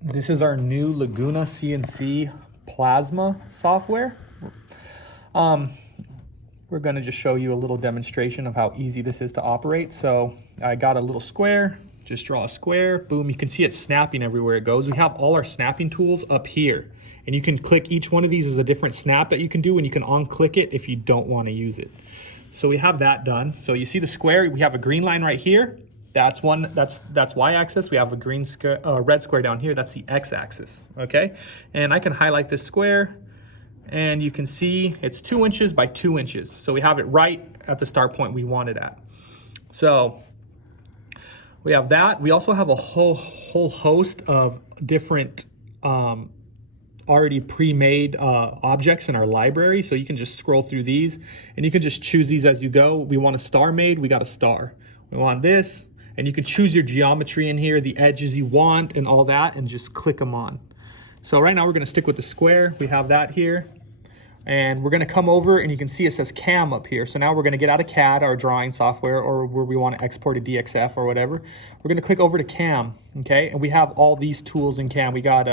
This is our new Laguna CNC plasma software. We're going to just show you a little demonstration of how easy this is to operate. So I got a little square, just draw a square, boom, you can see it snapping everywhere it goes. We have all our snapping tools up here, and you can click each one of these as a different snap that you can do, and you can unclick it if you don't want to use it. So we have that done. So you see the square, we have a green line right here. That's one, that's y-axis. We have a green red square down here. That's the x-axis, okay? And I can highlight this square, and you can see it's 2 inches by 2 inches. So we have it right at the start point we want it at. So we have that. We also have a whole host of different already pre-made objects in our library. So you can just scroll through these, and you can just choose these as you go. We want a star made, we got a star. We want this. And you can choose your geometry in here, the edges you want and all that, and just click them on. So right now we're gonna stick with the square. We have that here. And we're gonna come over, and you can see it says CAM up here. So now we're gonna get out of CAD, our drawing software, or where we wanna export a DXF or whatever. We're gonna click over to CAM, okay? And we have all these tools in CAM. We got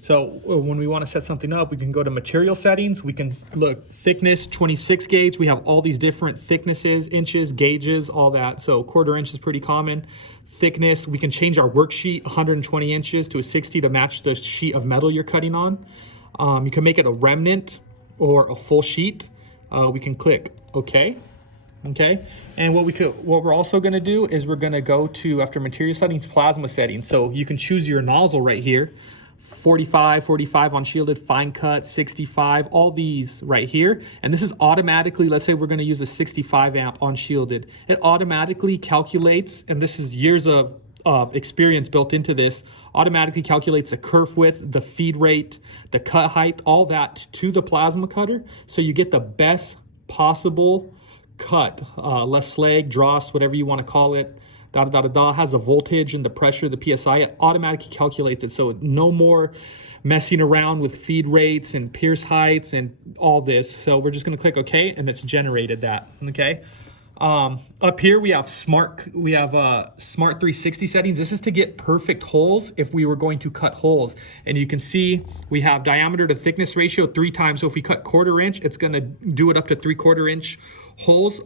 so when we want to set something up, we can go to material settings. We can look thickness, 26 gauge. We have all these different thicknesses, inches, gauges, all that. So 1/4 inch is pretty common. Thickness, we can change our worksheet 120 inches to a 60 to match the sheet of metal you're cutting on. You can make it a remnant or a full sheet. We can click OK. Okay, and what we're also going to do is we're going to go to, after material settings, plasma settings. So you can choose your nozzle right here. 45 on shielded, fine cut, 65, all these right here. And this is automatically, let's say we're going to use a 65 amp on shielded. It automatically calculates, and this is years of experience built into this, automatically calculates the kerf width, the feed rate, the cut height, all that to the plasma cutter. So you get the best possible cut, less slag, dross, whatever you want to call it. Has the voltage and the pressure, the PSI, it automatically calculates it. So no more messing around with feed rates and pierce heights and all this. So we're just gonna click OK, and it's generated that, okay? Up here we have smart 360 settings. This is to get perfect holes if we were going to cut holes. And you can see we have diameter to thickness ratio 3 times. So if we cut 1/4 inch, it's gonna do it up to 3/4 inch holes.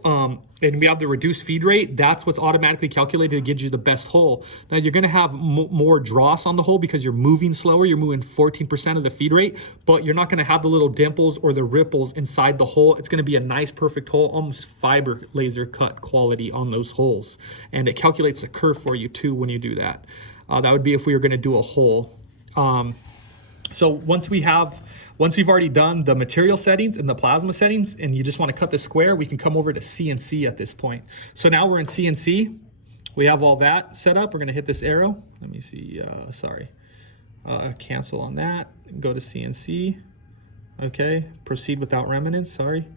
And we have the reduced feed rate. That's what's automatically calculated to get you the best hole. Now you're gonna have more dross on the hole because you're moving slower. You're moving 14% of the feed rate, but you're not gonna have the little dimples or the ripples inside the hole. It's gonna be a nice perfect hole, almost fiber laser cut quality on those holes. And it calculates the curve for you too when you do that. That would be if we were gonna do a hole. So once we've already done the material settings and the plasma settings, and you just want to cut the square, we can come over to CNC at this point. So now we're in CNC. We have all that set up. We're going to hit this arrow. Let me see. Cancel on that. Go to CNC. Okay. Proceed without remnants. Sorry.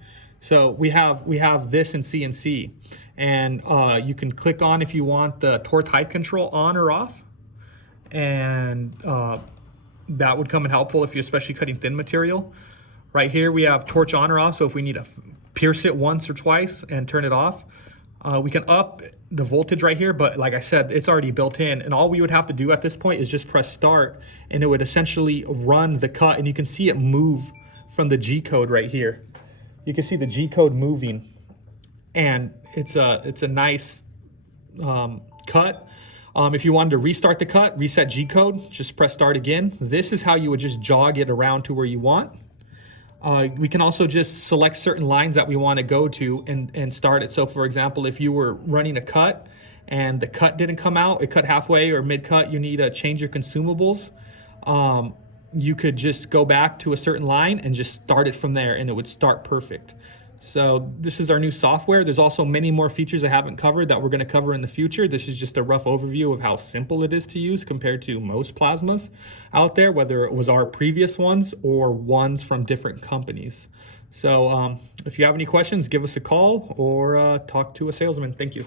So we have this in CNC, and you can click on if you want the torque height control on or off, and that would come in helpful if you're especially cutting thin material. Right here we have torch on or off, so if we need to pierce it once or twice and turn it off. We can up the voltage right here, but like I said, it's already built in, and all we would have to do at this point is just press start, and it would essentially run the cut, and you can see it move from the G code right here. You can see the G code moving, and it's a nice cut. If you wanted to restart the cut, reset G code, just press start again. This is how you would just jog it around to where you want. We can also just select certain lines that we want to go to and start it. So for example, if you were running a cut and the cut didn't come out, it cut halfway or mid-cut, you need to change your consumables. You could just go back to a certain line and just start it from there, and it would start perfect. So this is our new software. There's also many more features I haven't covered that we're going to cover in the future. This is just a rough overview of how simple it is to use compared to most plasmas out there, whether it was our previous ones or ones from different companies. So if you have any questions, give us a call or talk to a salesman. Thank you.